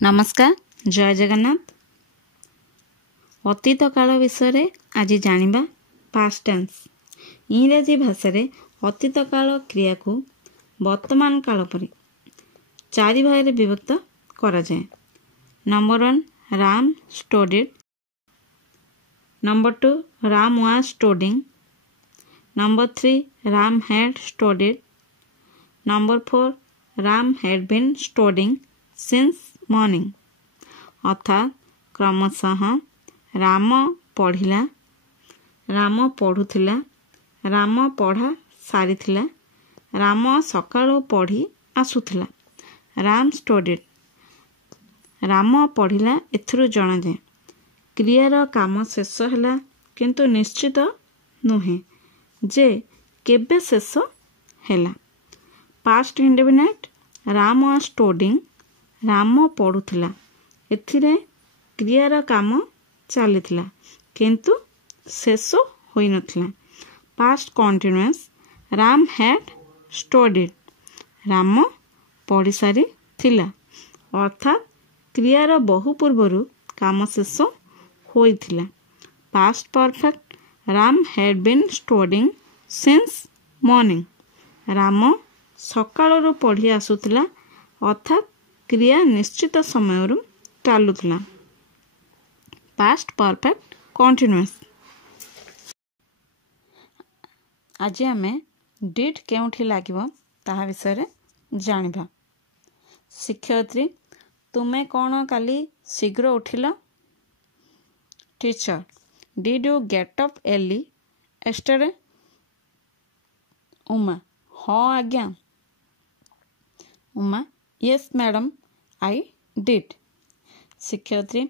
नमस्कार, जय जगन्नाथ। अतीत काल विषय आज जानिबा पास्ट टेंस। इंग्रजी भाषा रे अतीत काल क्रिया को वर्तमान काल परि चारि भाग रे विभक्त करा जाए। Number 1 Ram studied, number 2 Ram was studying, number 3 Ram had studied, number 4 Ram had been studying since morning. अर्थात क्रमशः राम पढ़िला, राम पढ़ुथिला, राम पढ़ा सारिथिला, राम सकाळु पढ़ी आसुथिला। राम स्टडीड, राम पढ़िला एथुरु जणा जाए क्रियार काम शेष होला, किंतु निश्चित नुहे जे केबे शेष ହେଲା। Past indefinite Ram was studying, Ram पढ़ुथिला, एथिरे क्रियार काम चलीथिला किंतु शेष होई नथिला। Past continuous Ram had studied, Ram पढ़ी सारी थिला, अर्थात क्रियार बहु पूर्वरु काम शेष होइथिला। Past perfect Ram had been studying since morning, Ram सकाळरु पढ़ी आसुथिला, अर्थात क्रिया निश्चित समय चलुला। Past perfect continuous. आज आमे डिड केउठी लागिबो ताहा विषय जानिबा। शिक्षयित्री तुमे कौन काली शीघ्र उठिल? Teacher did you get up early yesterday? Uma हाँ आज्ञा। Uma yes madam I did. शिक्षयित्री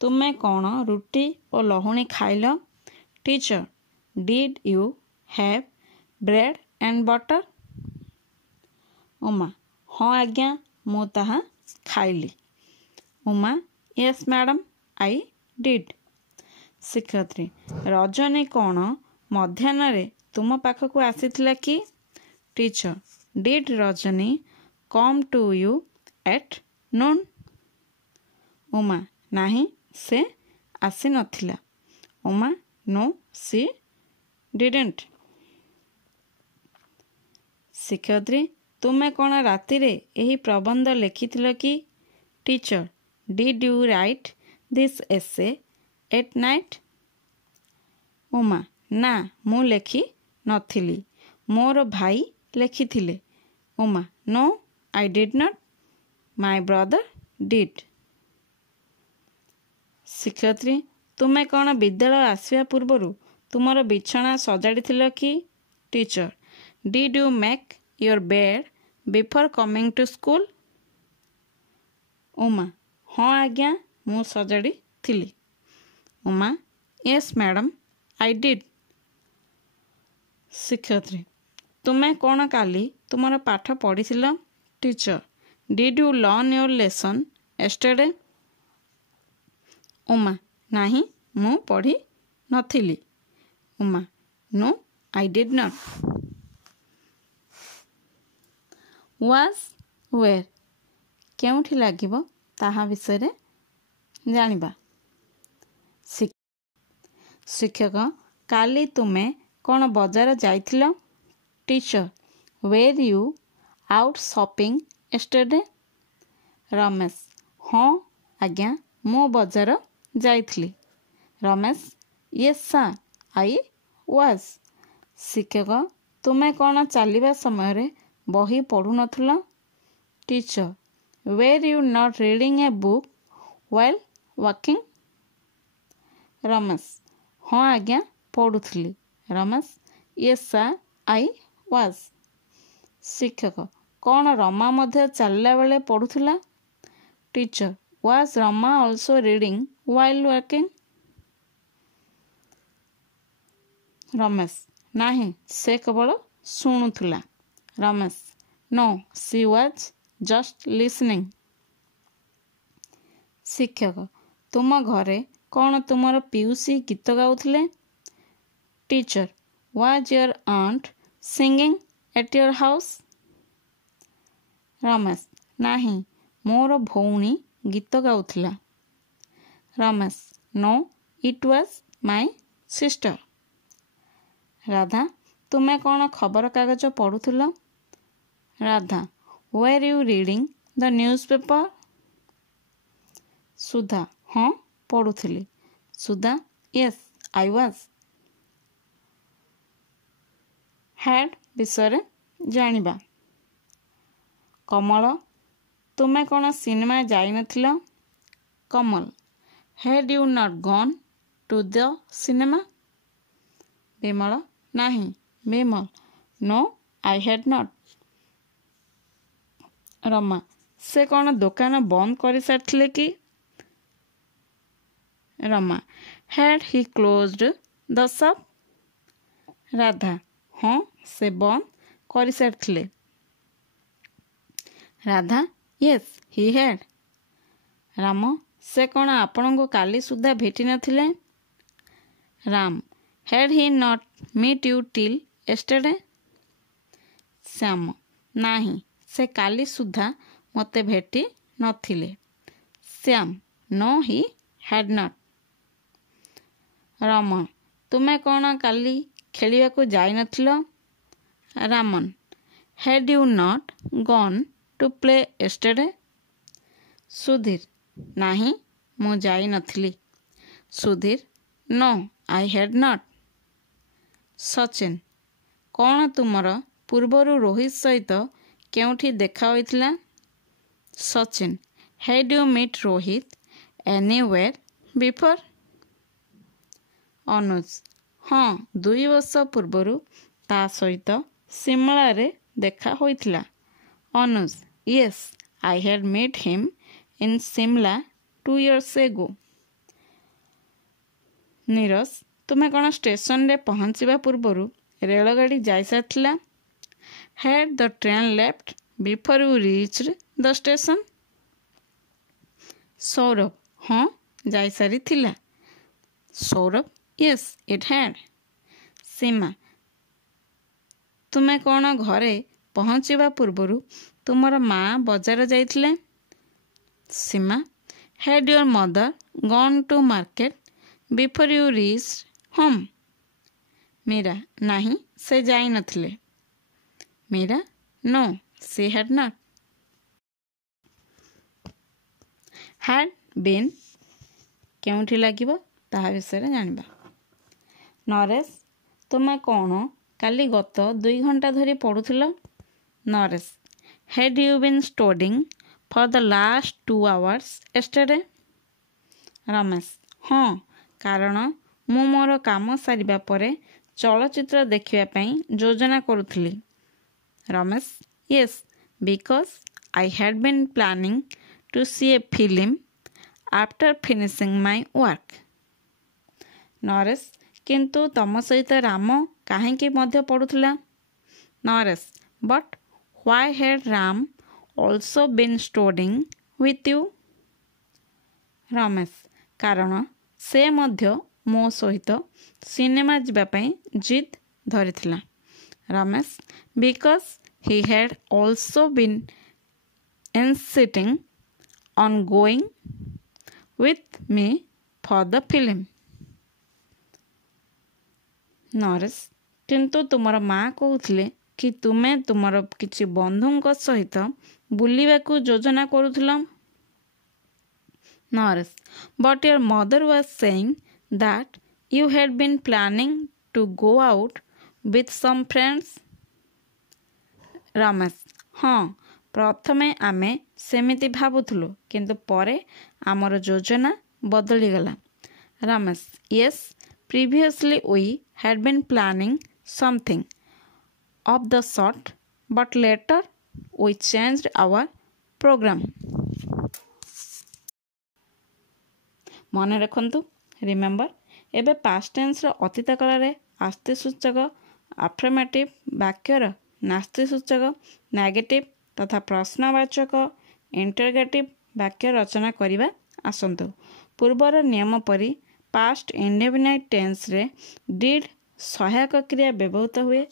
तुमे कौन रुटी और लहुणी खाइल? Teacher did you have bread and butter? Uma हाँ आज्ञा मु ताहा खाइली। Uma yes madam I did. शिक्षयित्री रजनी कौन मध्याह्न रे तुम पाखकु आसीथिला कि? Teacher did Rajani come to you at noon? Uma नहीं से आसी नथिला। Uma no C didn't. शिक्षयित्री तुमे कौन राति रे एही प्रबंध लिखिथिल कि? Teacher did you write this essay at night? Uma ना मु लेखि नथिली, मोर भाई लेखिथिले। Uma no I did not, my brother did. शिक्षयित्री तुमे कौन विद्यालय आसिया पूर्वरु तुमर बिछना सजाड़ी कि? Teacher did you make your bed before coming to school? Uma हाँ आज्ञा मु सजाड़ी थिली। Uma yes madam I did. शिक्षयित्री तुमे कौन काली तुमर पाठ पढ़ी? Teacher did you learn your lesson yesterday? Uma नहीं मु पढ़ी नथिली। Uma no I did not. वाज वेयर केउठी लागिबो ताहा विषय जानिबा। शिक्षक काली तुमे कौन बजार जाइथिल? Teacher were you out shopping yesterday? Ramesh हाँ आज्ञा मु बजार जाइथिली। Ramesh yes sir I was. शिक्षक तुमे कौन चलिबा समय रे बही पढ़ु नथुल? Teacher were you not reading a book while walking? Ramesh हाँ आज्ञा पढ़ुथिली। Ramesh yes sir I was. शिक्षक कौन रमा मध्य चलला बेले पढ़ुथिला? Teacher was Rama also reading while walking? Ramesh नहीं से केवल शुणुथिला। Ramesh no she was just listening. शिक्षक तुम घरे कौन तुमर पियूसी गीत गाउथिले? Teacher was your aunt singing at your house? Ramesh नहीं मोर भौणी ଗୀତ ଗାଉଥିଲା? Ramesh, no it was my sister. Radha, ତୁମେ କ'ଣ ଖବରକାଗଜ ପଢ଼ୁଥିଲ? Radha, were you reading the news paper? Sudha, ହଁ ପଢ଼ୁଥିଲି। Sudha, yes I was. Had ବିଷୟରେ ଜାଣିବା। କମଳ, ତୁମେ କ'ଣ ସିନେମା ଯାଇନଥିଲ? Kamal, had you not gone to the cinema? Bimal, ନାହିଁ। Bimal, no I had not. Rama, ସେ କ'ଣ ଦୋକାନ ବନ୍ଦ କରିସାରିଥିଲେ କି? Rama, had he closed the shop? Radha, ହଁ ସେ ବନ୍ଦ କରିସାରିଥିଲେ। Radha, yes he had. Ram, ସେ କ'ଣ ଆପଣଙ୍କୁ କାଲି ସୁଦ୍ଧା ଭେଟି ନଥିଲେ? Ram, had he not meet you till yesterday? Shyam, ନାହିଁ, ସେ କାଲି ସୁଦ୍ଧା ମୋତେ ଭେଟି ନଥିଲେ। Shyam, no he had not. Raman, ତୁମେ କ'ଣ କାଲି ଖେଳିବାକୁ ଯାଇନଥିଲ? Raman, had you not gone to play yesterday? Sudhir, ନାହିଁ, ମୁଁ ଯାଇନଥିଲି। Sudhir, no I had not. Sachin, କ'ଣ ତୁମର ପୂର୍ବରୁ ରୋହିତ ସହିତ କେଉଁଠି ଦେଖା ହୋଇଥିଲା? Sachin, had you meet Rohit anywhere before? Anuj, ହଁ 2 ବର୍ଷ ପୂର୍ବରୁ ତା ସହିତ ସିମଳାରେ ଦେଖା ହୋଇଥିଲା। Anuj, yes I had meet him in Shimla 2 years ago। Neeraj, ତୁମେ କ'ଣ ଷ୍ଟେସନରେ ପହଞ୍ଚିବା ପୂର୍ବରୁ ରେଳଗାଡ଼ି ଯାଇସାରିଥିଲା? Had the train left before you reached the station? Saurabh, ହଁ ଯାଇସାରିଥିଲା। Saurabh, yes it had. Seema, ତୁମେ କ'ଣ ଘରେ ପହଞ୍ଚିବା ପୂର୍ବରୁ ତୁମର ମା ବଜାର ଯାଇଥିଲେ? Seema, had your mother gone to market before you reached home? Meera, ନାହିଁ, ସେ ଯାଇନଥିଲେ। Meera, no she had not. Had been କେଉଁଠି ଲାଗିବ ତାହା ବିଷୟରେ ଜାଣିବା। ନରେଶ, ତୁମେ କ'ଣ କାଲି ଗତ 2 ଘଣ୍ଟା ଧରି ପଢ଼ୁଥିଲ? Naresh, had you been studying for the last 2 hours yesterday? Ramesh, ହଁ, କାରଣ ମୁଁ ମୋର କାମ ସାରିବା ପରେ ଚଳଚ୍ଚିତ୍ର ଦେଖିବା ପାଇଁ ଯୋଜନା କରୁଥିଲି। Ramesh, yes because I had been planning to see a film after finishing my work. Naresh, କିନ୍ତୁ ତମ ସହିତ ରାମ କାହିଁକି ମଧ୍ୟ ପଢ଼ୁଥିଲା? Naresh, but why had Ram also been studying with you? Ramesh, କାରଣ ସେ ମଧ୍ୟ ମୋ ସହିତ ସିନେମା ଯିବା ପାଇଁ ଜିଦ୍ ଧରିଥିଲା। Ramesh, because he had also been insisting on going with me for the film. Naresh, କିନ୍ତୁ ତୁମର ମା କହୁଥିଲେ କି ତୁମେ ତୁମର କିଛି ବନ୍ଧୁଙ୍କ ସହିତ ବୁଲିବାକୁ ଯୋଜନା କରୁଥିଲ? Naresh, but your mother was saying that you had been planning to go out with some friends? Ramesh, ହଁ, ପ୍ରଥମେ ଆମେ ସେମିତି ଭାବୁଥିଲୁ, କିନ୍ତୁ ପରେ ଆମର ଯୋଜନା ବଦଳିଗଲା। Ramesh, Yes previously we had been planning something of the sort, but later we changed our program. ମନେ ରଖନ୍ତୁ, ରିମେମ୍ବର, ଏବେ ପାଷ୍ଟ ଟେନ୍ସର ଅତୀତ କାଳରେ ଆସ୍ତି ସୂଚକ ଆଫର୍ମେଟିଭ୍ ବାକ୍ୟର ନାସ୍ତି ସୂଚକ ନେଗେଟିଭ୍ ତଥା ପ୍ରଶ୍ନବାଚକ ଇଣ୍ଟରଗେଟିଭ୍ ବାକ୍ୟ ରଚନା କରିବା ଆସନ୍ତୁ। ପୂର୍ବର ନିୟମ ପରି ପାଷ୍ଟ ଇଣ୍ଡେଫିନାଇଟ୍ ଟେନ୍ସରେ ଡିଡ୍ ସହାୟକ କ୍ରିୟା ବ୍ୟବହୃତ ହୁଏ।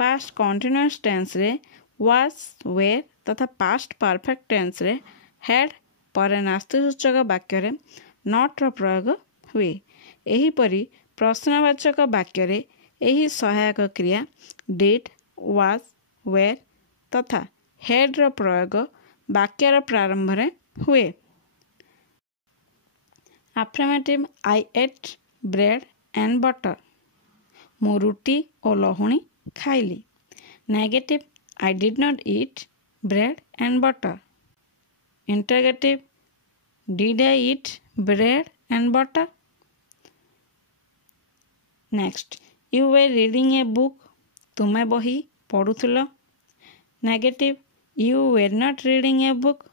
ପାଷ୍ଟ କଣ୍ଟିନ୍ୟୁଅସ୍ ଟେନ୍ସରେ ୱାଜ୍, ୱେର୍ ତଥା ପାଷ୍ଟ ପରଫେକ୍ଟ ଟେନ୍ସରେ ହ୍ୟାଡ୍ ପରେ ନାସ୍ତିସୂଚକ ବାକ୍ୟରେ ନଟ୍ର ପ୍ରୟୋଗ ହୁଏ। ଏହିପରି ପ୍ରଶ୍ନବାଚକ ବାକ୍ୟରେ ଏହି ସହାୟକ କ୍ରିୟା ଡିଡ୍, ୱାଜ୍, ୱେର୍ ତଥା ହେଡ୍ର ପ୍ରୟୋଗ ବାକ୍ୟର ପ୍ରାରମ୍ଭରେ ହୁଏ। Affirmative I ate bread and butter. ମୁଁ ରୁଟି ଓ ଲହୁଣୀ ଖାଇଲି। Negative I did not eat bread and butter. Interrogative did I eat bread and butter. Next you were reading a book. ତୁମେ ବହି ପଢ଼ୁଥିଲ। Negative you were not reading a book.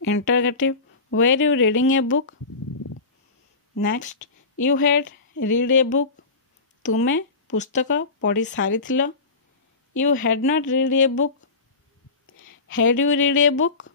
Interrogative were you reading a book. Next you had read a book. ତୁମେ ପୁସ୍ତକ ପଢ଼ି ସାରିଥିଲ। You had not read a book. Had you read a book.